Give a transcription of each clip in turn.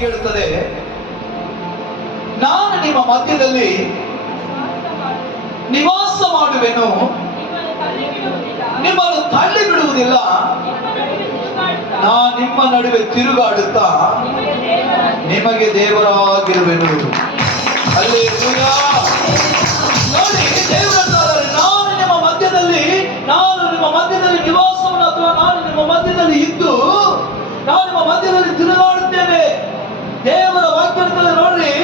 ಹೀಗೆ ಹೇಳುತ್ತದೆ, ನಾನು ನಿಮ್ಮ ಮಧ್ಯದಲ್ಲಿ ನಿವಾಸ ಮಾಡುವೆನು, ನಿಮ್ಮನ್ನು ತಳ್ಳಿ ಬಿಡುವುದಿಲ್ಲ, ನಾನು ನಿಮ್ಮ ನಡುವೆ ತಿರುಗಾಡುತ್ತಾ ನಿಮಗೆ ದೇವರಾಗಿರುವೆನು. ಹಲ್ಲೆಲೂಯಾ. ನೋಡಿ, ದೇವರಂತಾರೆ, ನಾನು ನಿಮ್ಮ ಮಧ್ಯದಲ್ಲಿ ನಿವಾಸವನ್ನು, ಅಥವಾ ನಾನು ನಿಮ್ಮ ಮಧ್ಯದಲ್ಲಿ ಇದ್ದು ನಾನು ನಿಮ್ಮ ಮಧ್ಯದಲ್ಲಿ ತಿರುಗಾಡುತ್ತೇನೆ. ದೇವರ ವಾಕ್ಯದಲ್ಲಿ ನೋಡ್ರಿ,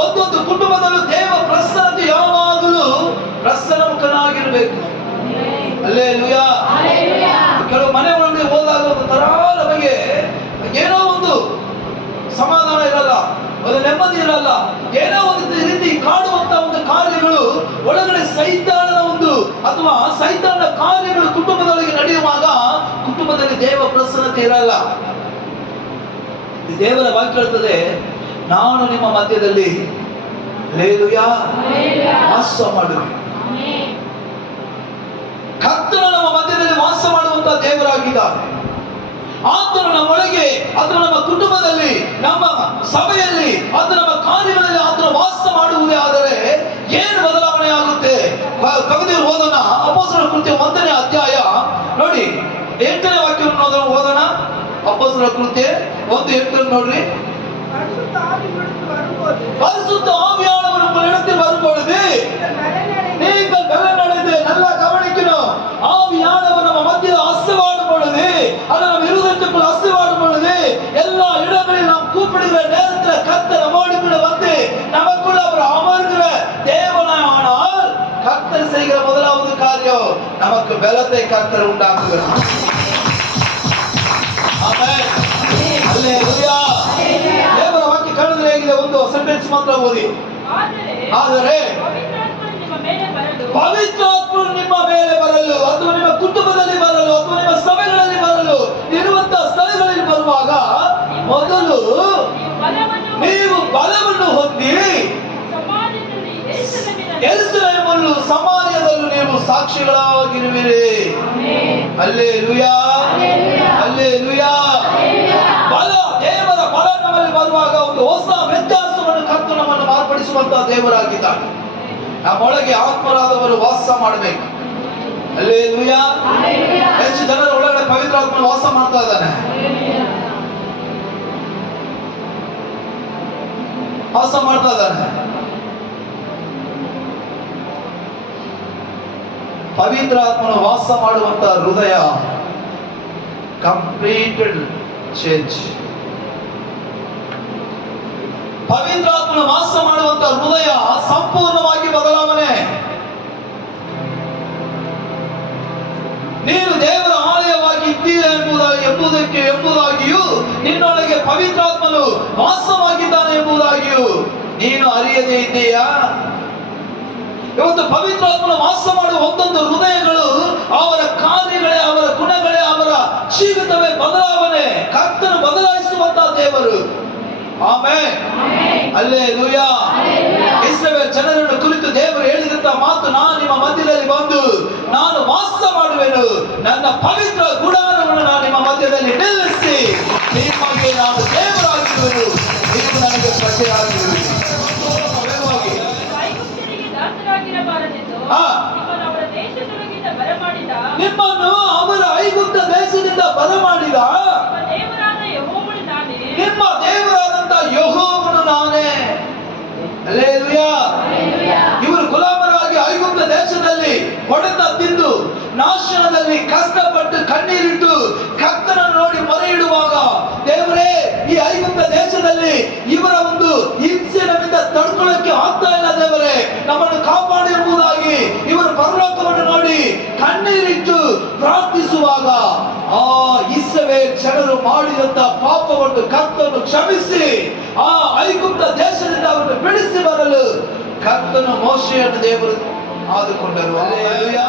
ಒಂದೊಂದು ಕುಟುಂಬದಲ್ಲೂ ದೇವ ಪ್ರಸನ್ನತೆ ಯಾವಾಗಲೂ ಪ್ರಸನ್ನಮುಖನಾಗಿರ್ಬೇಕು. ಹಲ್ಲೆಲೂಯಾ. ಕೆಲವು ಮನೆ ಒಳಗೆ ಹೋದಾಗ ಒಂದು ತರ ನಮಗೆ ಏನೋ ಒಂದು ಸಮಾಧಾನ ಇರಲ್ಲ, ಒಂದು ನೆಮ್ಮದಿ ಇರಲ್ಲ, ಏನೋ ಒಂದು ರೀತಿ ಕಾಡುವಂತ ಒಂದು ಕಾರ್ಯಗಳು ಒಳಗಡೆ ಸೈತಾನನ ಒಂದು ಅಥವಾ ಸೈತಾನನ ಕಾರ್ಯಗಳು ಕುಟುಂಬದೊಳಗೆ ನಡೆಯುವಾಗ ಕುಟುಂಬದಲ್ಲಿ ದೇವ ಪ್ರಸನ್ನತೆ ಇರಲ್ಲ. ದೇವರ ವಾಕ್ಯ ಹೇಳ್ತದೆ, ನಾನು ನಿಮ್ಮ ಮಧ್ಯದಲ್ಲಿ ಹಲ್ಲೆಲೂಯಾ ವಾಸ ಮಾಡುವೆ. ಕರ್ತನು ನಮ್ಮ ಮಧ್ಯದಲ್ಲಿ ವಾಸ ಮಾಡುವಂತ ದೇವರಾಗಿದ್ದಾನೆ. ಆತನು ನಮ್ಮೊಳಗೆ, ಆತನು ನಮ್ಮ ಕುಟುಂಬದಲ್ಲಿ, ನಮ್ಮ ಸಭೆಯಲ್ಲಿ, ಆತ ನಮ್ಮ ಕಾರ್ಯಗಳಲ್ಲಿ ಆತನು ವಾಸ ಮಾಡುವುದೇ ಆದರೆ ಏನು ಬದಲಾವಣೆ ಆಗುತ್ತೆ? ಕವಿತೆಯನ್ನು ಓದೋಣ. ಅಪೊಸ್ತಲರ ಕೃತ್ಯ 1ನೇ ಅಧ್ಯಾಯ ನೋಡಿ 8ನೇ ವಾಕ್ಯವನ್ನು ಓದೋಣ. ಅಪೊಸ್ತಲರ ಕೃತ್ಯ 1:8 ನೋಡ್ರಿ. பரிசுத்த ஆவியானவர் உங்களிடத்தில் வரும்பொழுது நீங்கள் பலனடைந்து நல்லா கவனிக்கணும். ஆவியானவர் நம்ம மத்தியில் அசைவாடும் பொழுது, அது நம்ம இருதயத்துக்குள் அசைவாடும் பொழுது, எல்லா இடங்களிலும் நாம் கூப்பிடுகிற நேரத்தில் கர்த்தர் நம்மோடு கூட வந்து நமக்குள்ள அவர் அமர்கிற தேவனானால் கர்த்தர் செய்கிற முதலாவது காரியம் நமக்கு பலத்தை கர்த்தர் உண்டாக்குகிறார். ஆமென். ஹல்லேலூயா. ದೇವರ ವಾಕ್ಯ ಕಾಣುವುದು ಹೇಗಿದೆ? ಒಂದು ಸೆಂಟೆನ್ಸ್ ಮಾತ್ರ ಓದಿ. ಆದರೆ ಪವಿತ್ರಾತ್ಮನು ನಿಮ್ಮ ಮೇಲೆ ಬರಲು, ಅಥವಾ ನಿಮ್ಮ ಕುಟುಂಬದಲ್ಲಿ ಬರಲು, ಅಥವಾ ನಿಮ್ಮ ಸಭೆಗಳಲ್ಲಿ ಬರಲು, ಇರುವಂತಹ ಸ್ಥಳಗಳಲ್ಲಿ ಬರುವಾಗ ಮೊದಲು ನೀವು ಬಲವನ್ನು ಹೊಂದಿ ಯೆರೂಸಲೇಮಲ್ಲೂ ಸಮಾರ್ಯದಲ್ಲೂ ನೀವು ಸಾಕ್ಷಿಗಳಾಗಿರುವಿರಿ. ಹಲ್ಲೆಲೂಯಾ. ಹಲ್ಲೆಲೂಯಾ. ಬಲ, ದೇವರ ಬಲ ನಮ್ಮಲ್ಲಿ ಬರುವಾಗ ಒಂದು ಹೊಸ ವ್ಯತ್ಯಾಸವನ್ನು ಕರ್ತು ನಮ್ಮನ್ನು ಮಾರ್ಪಡಿಸುವಂತಹ ದೇವರಾಗಿದ್ದಾನೆ. ನಮ್ಮೊಳಗೆ ಆತ್ಮರಾದವರು ವಾಸ ಮಾಡಬೇಕು. ಹಲ್ಲೆಲೂಯಾ. ಹೆಚ್ಚು ಜನರ ಒಳಗಡೆ ಪವಿತ್ರಾತ್ಮನು ವಾಸ ಮಾಡ್ತಾ ಇದ್ದಾನೆ, ವಾಸ ಮಾಡ್ತಾ ಇದ್ದಾನೆ. ಪವಿತ್ರಾತ್ಮನು ವಾಸ ಮಾಡುವಂತ ಹೃದಯ ಕಂಪ್ಲೀಟೆಡ್ ಚೇಂಜ್. ಪವಿತ್ರಾತ್ಮನು ವಾಸ ಮಾಡುವಂತ ಹೃದಯ ಸಂಪೂರ್ಣವಾಗಿ ಬದಲಾವಣೆ. ನೀನು ದೇವರ ಆಲಯವಾಗಿ ಇದ್ದೀಯ ಎಂಬುದಾಗಿಯೂ ನಿನ್ನೊಳಗೆ ಪವಿತ್ರಾತ್ಮನು ವಾಸವಾಗಿದ್ದಾನೆ ಎಂಬುದಾಗಿಯೂ ನೀನು ಅರಿಯದೇ ಇದ್ದೀಯಾ? ಇವತ್ತು ಪವಿತ್ರಾತ್ಮನ ವಾಸ ಮಾಡುವ ಒಂದೊಂದು ಹೃದಯಗಳು, ಅವರ ಕಾರ್ಯಗಳೇ, ಅವರ ಗುಣಗಳೇ, ಅವರ ಜೀವಿತವೇ ಬದಲಾವಣೆ. ಕರ್ತನು ಬದಲಾಯಿಸುವಂತಹ ದೇವರು. ಆಮೆನ್. ಹಲ್ಲೆಲೂಯಾ. ಇಸ್ರಾಯೇಲ್ ಜನರನ್ನು ಕುರಿತು ದೇವರು ಹೇಳಿದಂತ ಮಾತು, ನಾನು ನಿಮ್ಮ ಮಧ್ಯದಲ್ಲಿ ಬಂದು ನಾನು ವಾಸ ಮಾಡುವೆನು, ನನ್ನ ಪವಿತ್ರ ಗುಡಾರವನ್ನು ನಾನು ನಿಮ್ಮ ಮಧ್ಯದಲ್ಲಿ ನಿಲ್ಲಿಸಿ ನಿಮಗೆ ನಾನು ದೇವರಾಗಿರುವೆನು, ನೀವು ನನಗೆ ಪ್ರಜೆಯಾಗಿರುವೆ. ನಿಮ್ಮನ್ನು ಅವರ ಐಗುಪ್ತ ದೇಶದಿಂದ ಬರಮಾಡಿದ ನಿಮ್ಮ ದೇವರಾದಂತ ಯೆಹೋವನು ನಾನೇ. ಹಲ್ಲೆಲೂಯಾ. ಇವರು ಗುಲಾಮರಾಗಿ ಐಗುಪ್ತ ದೇಶದಲ್ಲಿ ಹೊಡೆತ ತಿಂದು ನಾಶನದಲ್ಲಿ ಕಷ್ಟಪಟ್ಟು ಕಣ್ಣೀರಿಟ್ಟು ಕರ್ತನನ್ನು ನೋಡಿ ಮೊರೆ ಇಡುವಾಗ, ದೇವರೇ, ಈ ಐಗುಪ್ತ ದೇಶದಲ್ಲಿ ಇವರ ಒಂದು ಹಿಂಸೆ ನಮ್ಮಿಂದ ತಡ್ಕೊಳ್ಳಕ್ಕೆ ಆಗ್ತಾ ಇಲ್ಲ, ದೇವರೇ ನಮ್ಮನ್ನು ಕಾಪಾಡಿ ಎಂಬುದಾಗಿ ಇವರು ಪರಲೋಕವನ್ನು ನೋಡಿ ಕಣ್ಣೀರಿಟ್ಟು ಪ್ರಾರ್ಥಿಸುವಾಗ, ಆ ಇಸ್ರಾಯೇಲ್ ಜನರು ಮಾಡಿದಂತ ಪಾಪವನ್ನು ಕರ್ತನು ಕ್ಷಮಿಸಿ ಆ ಐಗುಪ್ತ ದೇಶದಿಂದ ಅವರನ್ನು ಬಿಡಿಸಿ ಬರಲು ಕರ್ತನು ಮೋಶೆಯನ್ನು ದೇವರು ಆದುಕೊಂಡರು. ಹಲ್ಲೆಲೂಯಾ.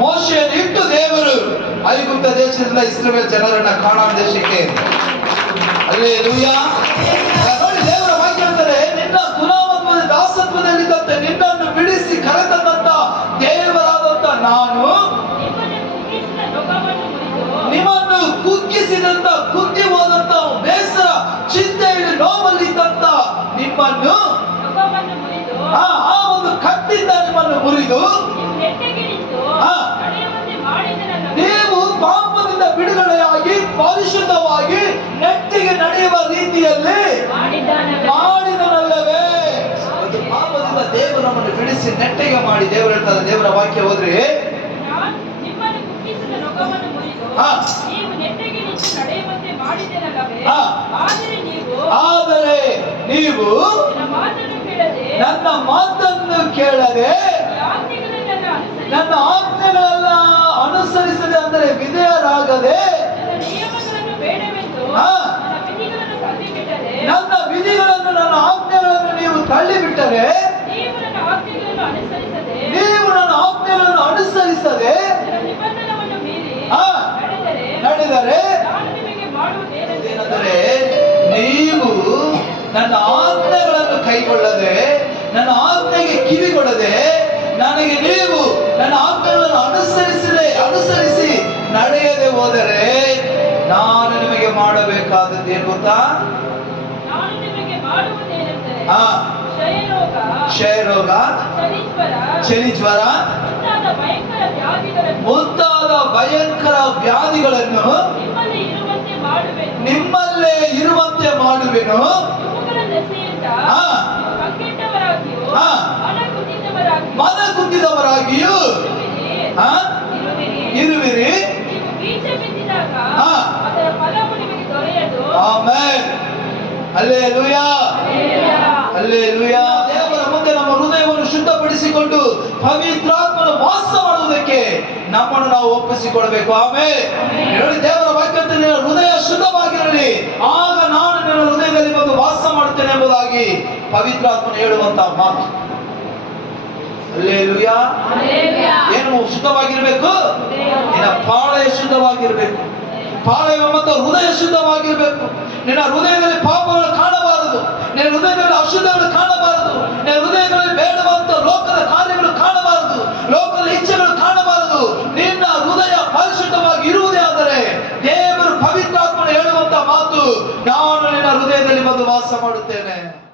ಮೋಶೆಯನ್ನು ಇಟ್ಟು ದೇವರು ಐಗುಪ್ತ ದೇಶದಿಂದ ಇಸ್ರಾಯೇಲ್ ಜನರನ್ನ ಕಾನಾನ್ ದೇಶಕ್ಕೆ. ಹಲ್ಲೆಲೂಯಾ. ನೋಡಿ, ದೇವರ ವಾಕ್ಯ ಅಂತಾರೆ, ನಿನ್ನ ಗುಲಾಮತ್ವದ ದಾಸತ್ವದಲ್ಲಿದ್ದಂತೆ ನಿನ್ನನ್ನು ಬಿಡಿಸಿ ಕರೆತಂದಂತ ದೇವರಾದಂತ ನಾನು ನಿಮ್ಮನ್ನು ಕುಗ್ಗಿಸಿದಂತ, ಕುಗ್ಗಿ ಹೋದಂತ, ಬೇಸರ ಚಿಂತೆ ಕಟ್ಟಿಂದ ನಿಮ್ಮನ್ನು ಮುರಿದು ನೀವು ನೆಟ್ಟಗೆ ನಿಂತು ಹಾ. ನಡೆಯುವಂತೆ ಮಾಡಿದನಲ್ಲವೇ? ನೀವು ಪಾಪದಿಂದ ಬಿಡುಗಡೆಯಾಗಿ ಪರಿಶುದ್ಧವಾಗಿ ನೆಟ್ಟಿಗೆ ನಡೆಯುವ ರೀತಿಯಲ್ಲಿ ಮಾಡಿದನಲ್ಲವೇ? ಒಂದು ಪಾಪದಿಂದ ದೇವರು ನಮ್ಮನ್ನು ಬಿಡಿಸಿ ನೆಟ್ಟಿಗೆ ಮಾಡಿ ದೇವರು ಹೇಳ್ತಾರೆ. ದೇವರ ವಾಕ್ಯ ಹೋದ್ರೆ ನಾನು ನಿಮ್ಮನ್ನು ಕುಗ್ಗಿಸಿದ ನೊಗವನ್ನು ಮುರಿದು ಹಾ. ನೀವು ನೆಟ್ಟಗೆ ನಿಂತು ನಡೆಯುವಂತೆ ಮಾಡಿದನಲ್ಲವೇ? ಹಾ. ಆದರೆ ನೀವು ನನ್ನ ಮಾತನ್ನು ಕೇಳದೆ ನನ್ನ ಮಾತನ್ನು ಕೇಳದೆ ನನ್ನ ಆಜ್ಞೆಗಳೆಲ್ಲ ಅನುಸರಿಸದೆ ಅಂದರೆ ವಿಧೇಯರಾಗದೆ ನನ್ನ ನಿಯಮಗಳನ್ನು ಬೇಡವೆಂದು ಹಾ. ನನ್ನ ವಿಧಿಗಳನ್ನು ತಳ್ಳಿಬಿಟ್ಟರೆ ನನ್ನ ವಿಧಿಗಳನ್ನು ನನ್ನ ಆಜ್ಞೆಗಳನ್ನು ನೀವು ತಳ್ಳಿಬಿಟ್ಟರೆ ನೀವು ನನ್ನ ಆಜ್ಞೆಗಳನ್ನು ಅನುಸರಿಸದೆ ನೀವು ನನ್ನ ಆಜ್ಞೆಗಳನ್ನು ಅನುಸರಿಸದೆ ನನ್ನ ನಿಬಂಧನವನ್ನು ಮೀರಿ ಹಾ. ನಡೆದರೆ ನಾನು ನಿಮಗೆ ಮಾಡುವುದೇನೆಂದರೆ ಏನೆಂದರೆ ನೀವು ನನ್ನ ಆಜ್ಞೆಗಳನ್ನು ಕೈಗೊಳ್ಳದೆ ನನ್ನ ಆಜ್ಞೆಗೆ ಕಿವಿಗೊಡದೆ ನನಗೆ ನೀವು ನನ್ನ ಆಜ್ಞೆಗಳನ್ನು ಅನುಸರಿಸಿ ನಡೆಯದೆ ಹೋದರೆ ನಾನು ನಿಮಗೆ ಮಾಡಬೇಕಾದದ್ದು ಏನು ಗೊತ್ತಾ? ನಾನು ನಿಮಗೆ ಮಾಡುವುದೇನೆಂದರೆ ಹಾ. ಕ್ಷಯರೋಗ, ಚಳಿಜ್ವರ ಮುಂತಾದ ಭಯಂಕರ ವ್ಯಾಧಿಗಳನ್ನು ನಿಮ್ಮಲ್ಲೇ ಇರುವಂತೆ ಮಾಡುವೆನು. ಹಾ. ಹಾ. ಮನ ಕುಂದಿದವರಾಗಿಯೂ ಹಾ. ಇರುವಿರಿ. ಹಾ. ಆಮೆನ್. ಹಲ್ಲೆಲೂಯಾ. ಹಲ್ಲೆಲೂಯಾ. ದೇವರ ಮುಂದೆ ನಮ್ಮ ಹೃದಯವನ್ನು ಶುದ್ಧಪಡಿಸಿಕೊಂಡು ಪವಿತ್ರಾತ್ಮನ ವಾಸ ಮಾಡುವುದಕ್ಕೆ ನಮ್ಮನ್ನು ನಾವು ಒಪ್ಪಿಸಿಕೊಳ್ಬೇಕು. ಆಮೆನ್. ನೋಡಿ, ದೇವರ ವಾಕ್ಯದಲ್ಲಿ ನಿನ್ನ ಹೃದಯ ಶುದ್ಧವಾಗಿರಲಿ, ಆಗ ನಾನು ನಿನ್ನ ಹೃದಯದಲ್ಲಿ ಬಂದು ವಾಸ ಮಾಡುತ್ತೇನೆ ಎಂಬುದಾಗಿ ಪವಿತ್ರಾತ್ಮನ ಹೇಳುವಂತಹ ಮಾತು. ಹಲ್ಲೆಲೂಯಾ. ಏನು ಶುದ್ಧವಾಗಿರ್ಬೇಕು? ನಿನ್ನ ಪಾಳೆಯ ಶುದ್ಧವಾಗಿರ್ಬೇಕು. ಪಾಳೆಯ ಮತ್ತು ಹೃದಯ ಶುದ್ಧವಾಗಿರ್ಬೇಕು. ನಿನ್ನ ಹೃದಯದಲ್ಲಿ ಪಾಪಗಳು ಕಾಣಬಾರದು. ನಿನ್ನ ಹೃದಯದಲ್ಲಿ ಅಶುದ್ಧಗಳು ಕಾಣಬಾರದು. ನಿನ್ನ ಹೃದಯದಲ್ಲಿ ಬೇಡವಂತ ಲೋಕದ ಕಾರ್ಯಗಳು ಕಾಣಬಾರದು. ಲೋಕದ ಇಚ್ಛೆಗಳು ಕಾಣಬಾರದು. ನಿನ್ನ ಹೃದಯ ಪರಿಶುದ್ಧವಾಗಿ ಇರುವುದೇ ಆದರೆ ದೇವರು ಪವಿತ್ರಾತ್ಮನ ಹೇಳುವಂತ ಮಾತು, ನಾನು ನಿನ್ನ ಹೃದಯದಲ್ಲಿ ಬಂದು ವಾಸ ಮಾಡುತ್ತೇನೆ.